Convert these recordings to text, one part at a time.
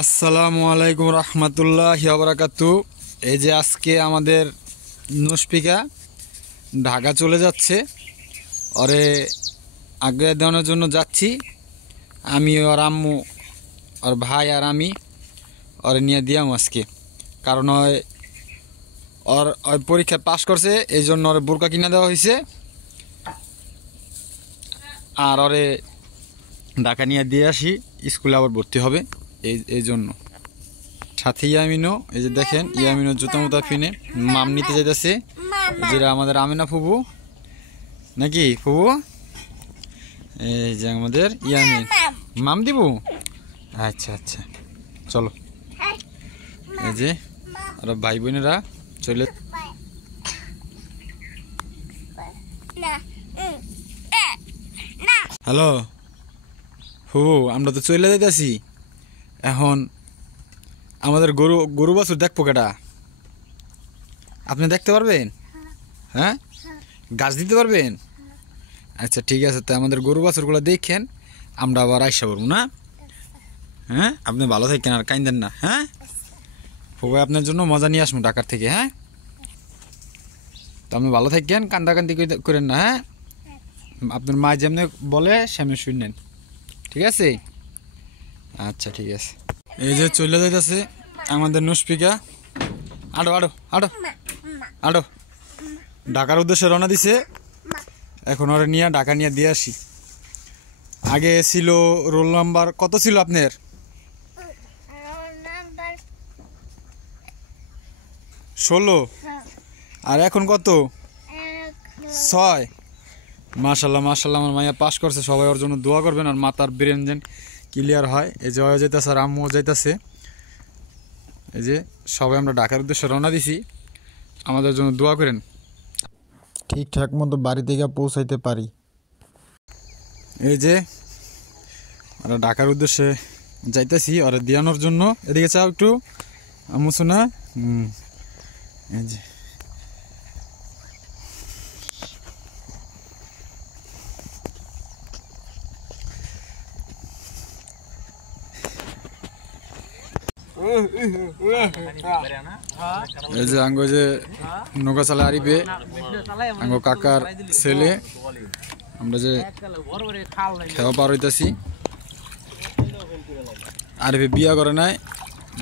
আসসালামু আলাইকুম রহমতুল্লাহি ওয়া বারাকাতুহু। এই যে আজকে আমাদের নুসপিকা ঢাকা চলে যাচ্ছে, ওরে আগে দেওয়ানোর জন্য যাচ্ছি। আমি ওর আম্মু ওর ভাই আর আমি ওরে নিয়ে দিয়াম আজকে, কারণ ওর পরীক্ষায় পাশ করছে, এই জন্য ওর বোরকা কিনে দেওয়া হয়েছে। আর ওরে ঢাকা নিয়ে দিয়ে আসি, স্কুলে আবার ভর্তি হবে, এই জন্য। সাথে ইয়ামিনও, এই যে দেখেন ইয়ামিনও জুতা মুতা ফিনে মাম নিতে যেতেছে, যেটা আমাদের আমিনা ফুবু নাকি ফুবু। এই যে আমাদের ইয়ামিন মাম দিব। আচ্ছা আচ্ছা চলো। এই যে ওরা ভাই বোনেরা চলে। হ্যালো ফুবু, আমরা তো চলে যাইতেছি। এখন আমাদের গরু বাছুর দেখবো কেটা? আপনি দেখতে পারবেন? হ্যাঁ, গাছ দিতে পারবেন? আচ্ছা ঠিক আছে, তো আমাদের গরু বাছুরগুলো দেখেন, আমরা আবার আইসা করবো না। হ্যাঁ, আপনি ভালো থাকেন আর কাইন্দেন না। হ্যাঁ ফুবু, আপনার জন্য মজা নিয়ে আসবো ঢাকার থেকে। হ্যাঁ, তো আপনি ভালো থাকেন, কান্দাকান্দি করেন না। হ্যাঁ, আপনার মা যেমনি বলে সেমনি শুনেন, ঠিক আছে? আচ্ছা ঠিক আছে। এই যে চলে যাইতেছে আমাদের নুসপিকা। আডো আডো আডো আডো, ঢাকার উদ্দেশ্যে রওনা দিছে। এখন ওরা নিয়ে ঢাকা নিয়ে দিয়ে আসি। আগে ছিল রোল নাম্বার কত ছিল আপনার? 16। আর এখন কত? 6। মাশাল্লাহ মাশাল্লাহ, আমার মাইয়া পাস করছে। সবাই ওর জন্য দোয়া করবেন, আর মাতার ব্রেন যেন ক্লিয়ার হয়। এই যে ওয়া যাইতেছে আর আম্মুও যাইতেছে। এই যে সবাই আমরা ঢাকার উদ্দেশ্যে রওনা দিছি, আমাদের জন্য দোয়া করেন ঠিকঠাক মতো বাড়ি থেকে পৌঁছাইতে পারি। এই যে ওরা ঢাকার উদ্দেশ্যে যাইতেছি ওরা দিয়ানোর জন্য। এদিকে চাও একটু আম্মু শোনা। এই যে এই যে আঙ্গ যে নৌকা চালা আরিবে আঙ্গ কাকার ছেলে, আমরা যে খেওয়া পার হইতেছি। আরিবে বিয়া করে নাই,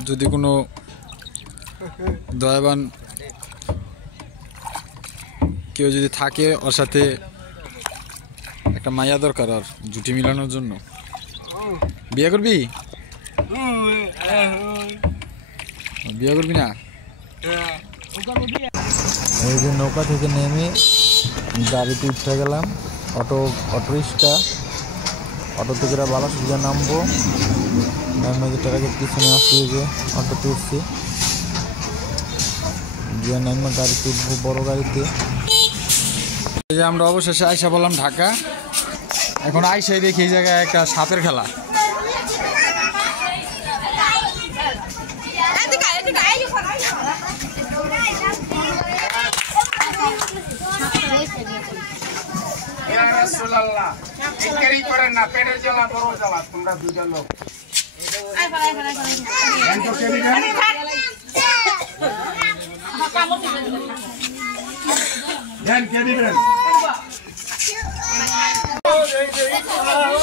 যদি কোনো দয়াবান কেউ যদি থাকে ওর সাথে একটা মাইয়া দরকার আর জুটি মিলানোর জন্য। বিয়ে করবি? বিয়ে করবি না? এই যে নৌকা থেকে নেমে গাড়িতে উঠে গেলাম। অটো রিক্সা, অটো থেকে বালাসুজা নামবো। টাকাকে পিছনে আসছি, যে অটোতে উঠছি, গিয়ে নামবো গাড়িতে উঠবো, বড় গাড়িতে। এই যে আমরা অবশেষে আইসা বললাম ঢাকা। এখন আইসাই দেখি এই জায়গায় একটা সাপের খেলা।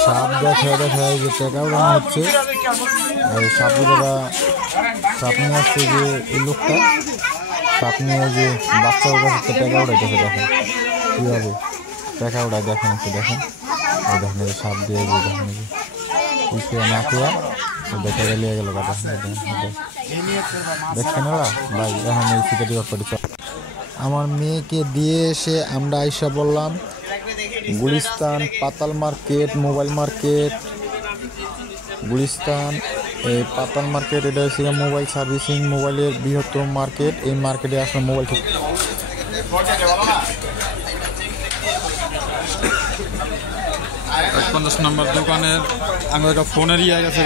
সাপ দেখা দেখা যে টাকা উড়ানো হচ্ছে। সাপুরেরা সাপ নিয়ে আসছে, যে এই লোকটা সাপ নিয়ে যে বাচ্চার কাছে টাকা উড়াইতেছে। দেখেন কীভাবে টাকা উড়ায়, দেখেন একটু দেখেন। ওই দেখেন এই সাপ দিয়ে যে দেখেন যে না খেয়া দেখা গেলে গেল কাটা। দেখছেন ওরা ভাই, এখন এই সিটাটি করে। আমার মেয়েকে দিয়ে এসে আমরা আইসা বললাম গুলিস্তান পাতাল মার্কেট, মোবাইল মার্কেট। গুলিস্তান এই পাতাল মার্কেট, এটা হচ্ছে মোবাইল সার্ভিসিং, মোবাইলের বৃহত্তম মার্কেট। এই মার্কেটে আসলে মোবাইল ঠিক 50 নম্বর দোকানের আমার একটা ফোনের ইয়ে গেছে।